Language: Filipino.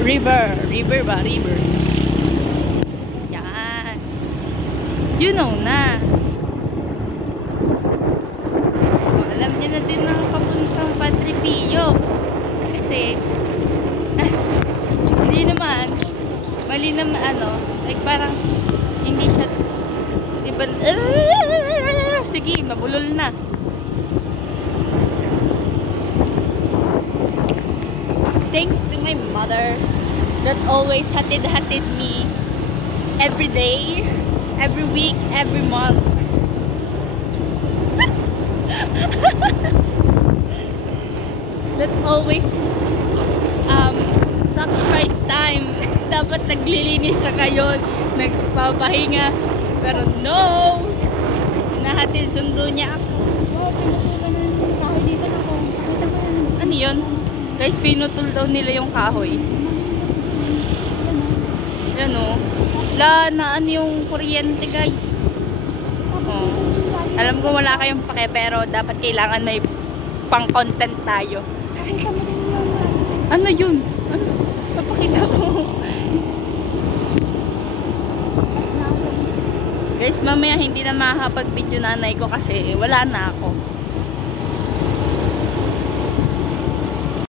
River. River ba? River. Yan. You know na. Oh, alam niyo na din ang papuntang Padre Pio. Kasi, hindi naman, mali naman ano, like parang, hindi siya, diba, sige, mabulol na. Thanks to my mother that always hatid me every day, every week, every month. That always sacrifice time. Dapat naglilinis siya kayo, nagpapahinga. Pero no! Nahatid sundo niya ako. Oo, pinutulan na yung kahoy dito na ko. Pakita mo yan. Ano yun? Guys, pinutol daw nila yung kahoy. Yan o. Wala na ano yung kuryente guys. Oh. Alam ko wala kayong pake pero dapat kailangan may pang content tayo. Pakita mo din yung Ano yun? Ano? Papakita ko. Guys, mamaya hindi na makakapag-video nanay ko kasi wala na ako.